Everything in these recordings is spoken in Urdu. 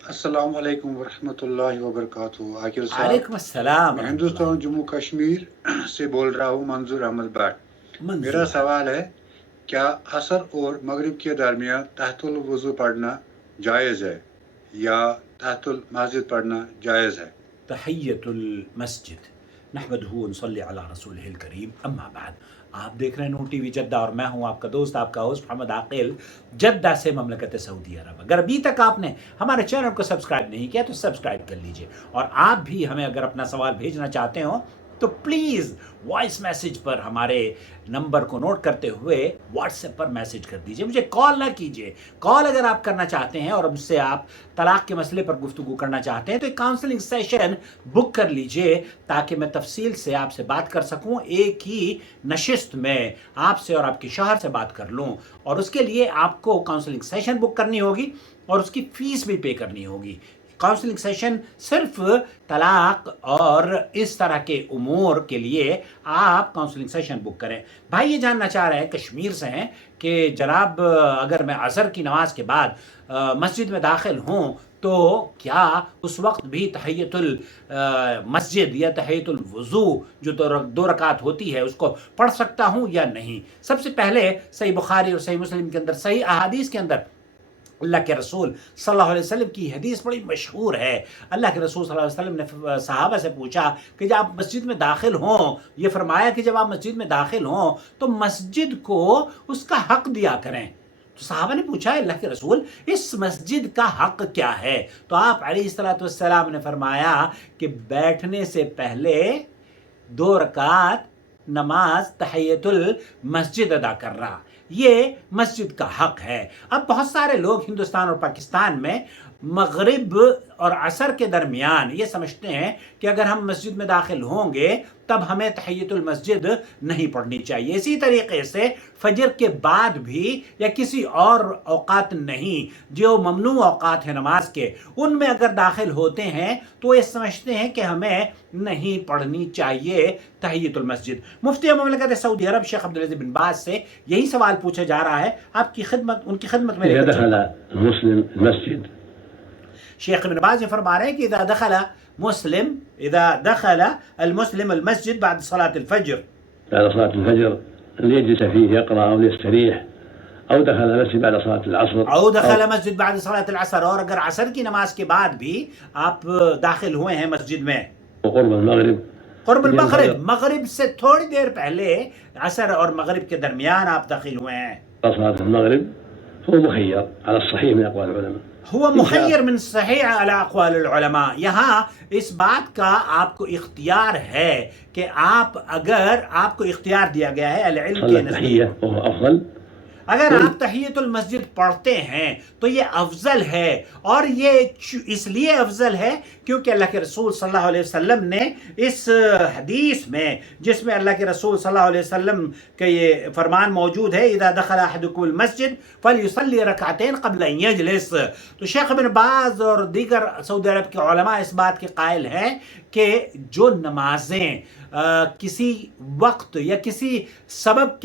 السلام علیکم ورحمۃ اللہ وبرکاتہ عاقل صاحب، وعلیکم السلام میں ورحمۃ اللہ ہندوستان جموں وبرکاتہ۔ کشمیر سے بول رہا ہوں، منظور احمد بٹ۔ میرا منظور سوال ہے، کیا عصر اور مغرب کے درمیان تحت الوضو پڑھنا جائز ہے یا تحت المسجد پڑھنا جائز ہے؟ تحیت المسجد نحمدہ ونصلی علی رسولہ الکریم، اما بعد۔ آپ دیکھ رہے ہیں نون ٹی وی جدہ اور میں ہوں آپ کا دوست، آپ کا ہوسٹ محمد عاقل، جدہ سے مملکت سعودی عرب۔ اگر ابھی تک آپ نے ہمارے چینل کو سبسکرائب نہیں کیا تو سبسکرائب کر لیجئے، اور آپ بھی ہمیں اگر اپنا سوال بھیجنا چاہتے ہو تو پلیز وائس میسج پر ہمارے نمبر کو نوٹ کرتے ہوئے واٹس ایپ پر میسج کر دیجئے، مجھے کال نہ کیجئے۔ کال اگر آپ کرنا چاہتے ہیں اور مجھ سے آپ طلاق کے مسئلے پر گفتگو کرنا چاہتے ہیں تو ایک کاؤنسلنگ سیشن بک کر لیجئے تاکہ میں تفصیل سے آپ سے بات کر سکوں، ایک ہی نشست میں آپ سے اور آپ کے شوہر سے بات کر لوں، اور اس کے لیے آپ کو کاؤنسلنگ سیشن بک کرنی ہوگی اور اس کی فیس بھی پے کرنی ہوگی۔ کاؤنسلنگ سیشن صرف طلاق اور اس طرح کے امور کے لیے آپ کاؤنسلنگ سیشن بک کریں۔ بھائی یہ جاننا چاہ رہے ہیں، کشمیر سے ہیں، کہ جناب اگر میں عصر کی نماز کے بعد مسجد میں داخل ہوں تو کیا اس وقت بھی تحیت المسجد یا تحیت الوضو جو دو رکعت ہوتی ہے اس کو پڑھ سکتا ہوں یا نہیں؟ سب سے پہلے صحیح بخاری اور صحیح مسلم کے اندر، صحیح احادیث کے اندر اللہ کے رسول صلی اللہ علیہ وسلم کی حدیث بڑی مشہور ہے۔ اللہ کے رسول صلی اللہ علیہ وسلم نے صحابہ سے پوچھا کہ جب آپ مسجد میں داخل ہوں، یہ فرمایا کہ جب آپ مسجد میں داخل ہوں تو مسجد کو اس کا حق دیا کریں۔ تو صحابہ نے پوچھا اللہ کے رسول اس مسجد کا حق کیا ہے؟ تو آپ علیہ الصلوۃ والسلام نے فرمایا کہ بیٹھنے سے پہلے 2 رکعت نماز تحیت المسجد ادا کر رہا، یہ مسجد کا حق ہے۔ اب بہت سارے لوگ ہندوستان اور پاکستان میں مغرب اور عصر کے درمیان یہ سمجھتے ہیں کہ اگر ہم مسجد میں داخل ہوں گے تب ہمیں تحیت المسجد نہیں پڑھنی چاہیے۔ اسی طریقے سے فجر کے بعد بھی یا کسی اور اوقات نہیں، جو ممنوع اوقات ہیں نماز کے، ان میں اگر داخل ہوتے ہیں تو یہ سمجھتے ہیں کہ ہمیں نہیں پڑھنی چاہیے تحیت المسجد۔ مفتی مملکت سعودی عرب شیخ عبدالعزیز بن باز سے یہی سوال پوچھا جا رہا ہے، آپ کی خدمت، ان کی خدمت میں إذا دخل المسلم المسجد شیخ ابن باز فرما رہے ہیں کہ اذا دخل المسلم المسجد بعد صلاة الفجر، بعد صلاة الفجر ليجلس فيه يقرأ أو ليستريح، أو دخل المسجد بعد صلاة العصر او دخل مسجد بعد صلاة العصر، اور اگر عصر کی نماز کے بعد بھی آپ داخل ہوئے ہیں مسجد میں وقرب المغرب قرب المغرب، مغرب سے تھوڑی دیر پہلے عصر اور مغرب کے درمیان آپ داخل ہوئے ہیں، صلاة المغرب هو مخير على الصحيح من أقوال العلماء. ہوا مخیر من صحیح علی اقوال العلماء، یہاں اس بات کا آپ کو اختیار ہے کہ اگر آپ کو اختیار دیا گیا ہے العلم کے صلى نزدیک، التحية وهو أفضل. اگر آپ تحیت المسجد پڑھتے ہیں تو یہ افضل ہے، اور یہ اس لیے افضل ہے کیونکہ اللہ کے رسول صلی اللہ علیہ وسلم نے اس حدیث میں، جس میں اللہ کے رسول صلی اللہ علیہ وسلم کا یہ فرمان موجود ہے، اذا دخل احدکم المسجد فلیصلی رکعتین قبل ان یجلس، تو شیخ ابن باز اور دیگر سعودی عرب کے علماء اس بات کے قائل ہیں کہ جو نمازیں کسی وقت یا کسی سبب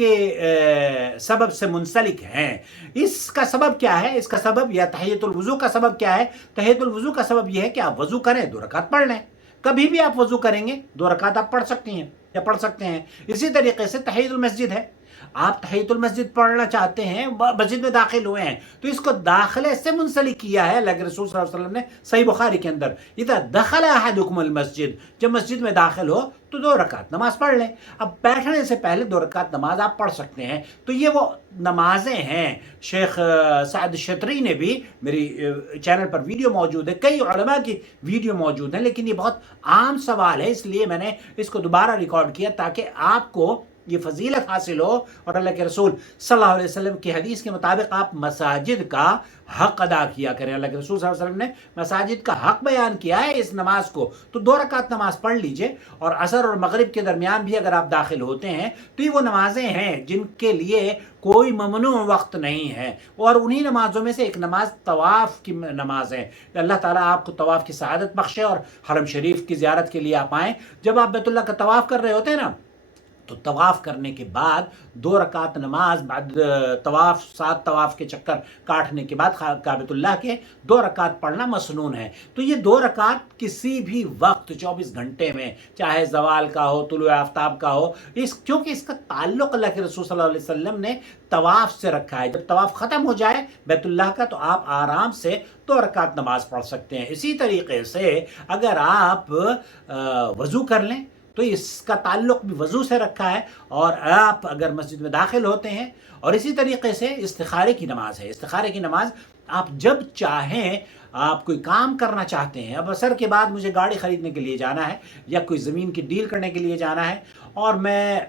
سے منسلک ہیں، اس کا سبب کیا ہے؟ اس کا سبب یا تحیت الوضو کا سبب کیا ہے؟ تحیت الوضو کا سبب یہ ہے کہ آپ وضو کریں، 2 رکعت پڑھ لیں، کبھی بھی آپ وضو کریں گے 2 رکعت آپ پڑھ سکتی ہیں یا پڑھ سکتے ہیں۔ اسی طریقے سے تحیت المسجد ہے، آپ تحیت المسجد پڑھنا چاہتے ہیں، مسجد میں داخل ہوئے ہیں تو اس کو داخلے سے منسلک کیا ہے۔ اللہ کے رسول صلی اللہ علیہ وسلم نے صحیح بخاری کے اندر اذا دخل احدکم المسجد، جب مسجد میں داخل ہو تو 2 رکعت نماز پڑھ لیں۔ اب بیٹھنے سے پہلے 2 رکعت نماز آپ پڑھ سکتے ہیں، تو یہ وہ نمازیں ہیں۔ شیخ سعد شطری نے بھی، میری چینل پر ویڈیو موجود ہے، کئی علماء کی ویڈیو موجود ہیں، لیکن یہ بہت عام سوال ہے، اس لیے میں نے اس کو دوبارہ ریکارڈ کیا تاکہ آپ کو یہ فضیلت حاصل ہو، اور اللہ کے رسول صلی اللہ علیہ وسلم کی حدیث کے مطابق آپ مساجد کا حق ادا کیا کریں۔ اللہ کے رسول صلی اللہ علیہ وسلم نے مساجد کا حق بیان کیا ہے اس نماز کو، تو 2 رکعت نماز پڑھ لیجئے، اور عصر اور مغرب کے درمیان بھی اگر آپ داخل ہوتے ہیں تو یہ وہ نمازیں ہیں جن کے لیے کوئی ممنوع وقت نہیں ہے، اور انہی نمازوں میں سے ایک نماز طواف کی نماز ہے۔ اللہ تعالیٰ آپ کو طواف کی سعادت بخشے اور حرم شریف کی زیارت کے لیے آپ آئیں۔ جب آپ بیت اللہ کا طواف کر رہے ہوتے ہیں نا تو طواف کرنے کے بعد 2 رکعت نماز بعد طواف 7 طواف کے چکر کاٹنے کے بعد کعبۃ اللہ کے 2 رکعت پڑھنا مسنون ہے. تو یہ 2 رکعت کسی بھی وقت 24 گھنٹے میں چاہے زوال کا ہو طلوع آفتاب کا ہو کیونکہ اس کا تعلق اللہ کے رسول صلی اللہ علیہ وسلم نے طواف سے رکھا ہے. جب طواف ختم ہو جائے بیت اللہ کا تو آپ آرام سے 2 رکعت نماز پڑھ سکتے ہیں. اسی طریقے سے اگر آپ وضو کر لیں تو اس کا تعلق بھی وضو سے رکھا ہے. اور آپ اگر مسجد میں داخل ہوتے ہیں اور اسی طریقے سے استخارے کی نماز ہے. استخارے کی نماز آپ جب چاہیں آپ کوئی کام کرنا چاہتے ہیں. اب عصر کے بعد مجھے گاڑی خریدنے کے لیے جانا ہے یا کوئی زمین کی ڈیل کرنے کے لیے جانا ہے اور میں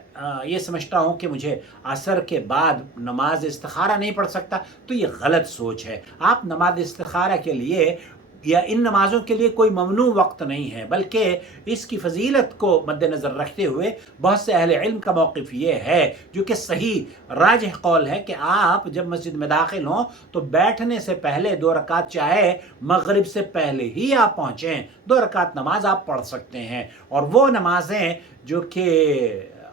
یہ سمجھتا ہوں کہ مجھے عصر کے بعد نماز استخارہ نہیں پڑھ سکتا تو یہ غلط سوچ ہے. آپ نماز استخارہ کے لیے یا ان نمازوں کے لیے کوئی ممنوع وقت نہیں ہے بلکہ اس کی فضیلت کو مد نظر رکھتے ہوئے بہت سے اہل علم کا موقف یہ ہے جو کہ صحیح راجح قول ہے کہ آپ جب مسجد میں داخل ہوں تو بیٹھنے سے پہلے 2 رکعت چاہے مغرب سے پہلے ہی آپ پہنچیں 2 رکعت نماز آپ پڑھ سکتے ہیں. اور وہ نمازیں جو کہ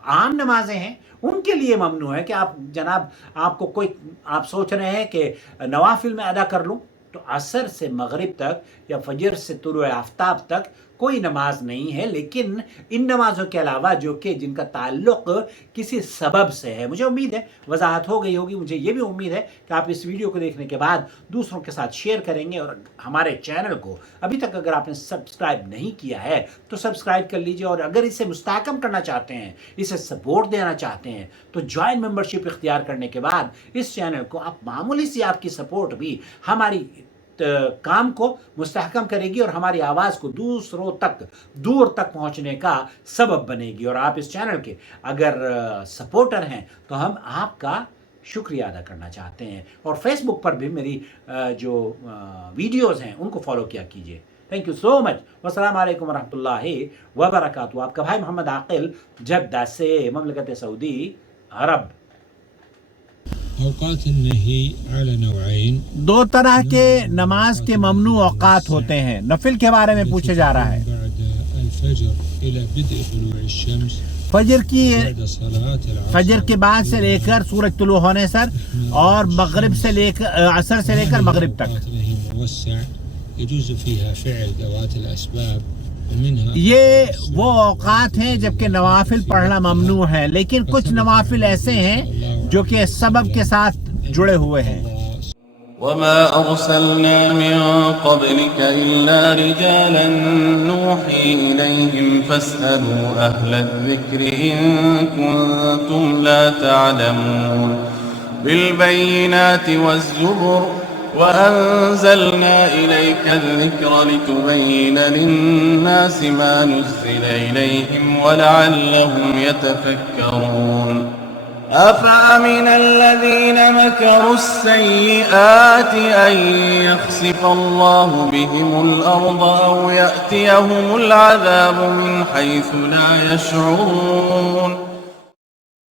عام نمازیں ہیں ان کے لیے ممنوع ہے کہ آپ جناب آپ کو کوئی آپ سوچ رہے ہیں کہ نوافل میں ادا کر لوں تو عصر سے مغرب تک یا فجر سے طلوع آفتاب تک کوئی نماز نہیں ہے. لیکن ان نمازوں کے علاوہ جو کہ جن کا تعلق کسی سبب سے ہے مجھے امید ہے وضاحت ہو گئی ہوگی. مجھے یہ بھی امید ہے کہ آپ اس ویڈیو کو دیکھنے کے بعد دوسروں کے ساتھ شیئر کریں گے. اور ہمارے چینل کو ابھی تک اگر آپ نے سبسکرائب نہیں کیا ہے تو سبسکرائب کر لیجئے. اور اگر اسے مستحکم کرنا چاہتے ہیں اسے سپورٹ دینا چاہتے ہیں تو جوائن ممبرشپ اختیار کرنے کے بعد اس چینل کو آپ معمولی سی آپ کی سپورٹ بھی ہماری کام کو مستحکم کرے گی اور ہماری آواز کو دوسروں تک دور تک پہنچنے کا سبب بنے گی. اور آپ اس چینل کے اگر سپورٹر ہیں تو ہم آپ کا شکریہ ادا کرنا چاہتے ہیں. اور فیس بک پر بھی میری جو ویڈیوز ہیں ان کو فالو کیا کیجیے. تھینک یو سو مچ. والسلام علیکم ورحمۃ اللہ وبرکاتہ. آپ کا بھائی محمد عاقل جدہ سے مملکت سعودی عرب. اوقات النہی علی نوعین 2 طرح کے نماز کے ممنوع اوقات ہوتے ہیں. نفل کے بارے میں پوچھا جا رہا ہے. بعد الفجر الى بدء طلوع الشمس فجر کے بعد سے لے کر سورج طلوع ہونے سر اور مغرب سے لے کر عصر سے لے کر مغرب تک. موسع يجوز فيها فعل ذوات الاسباب. یہ وہ اوقات ہیں جبکہ نوافل پڑھنا ممنوع ہے لیکن کچھ نوافل ایسے ہیں جو کہ سبب کے ساتھ جڑے ہوئے ہیں. وما أرسلنا من قبلك إلا رجالا نوحي إليهم فاسألوا أهل الذكر إن كنتم لا تعلمون. بالبينات والزبر وأنزلنا إليك الذكر لتبين للناس ما نزل إليهم ولعلهم يتفكرون. أفأمن الذين مكروا السيئات أن يخسف الله بهم الأرض أو يأتيهم العذاب من حيث لا يشعرون.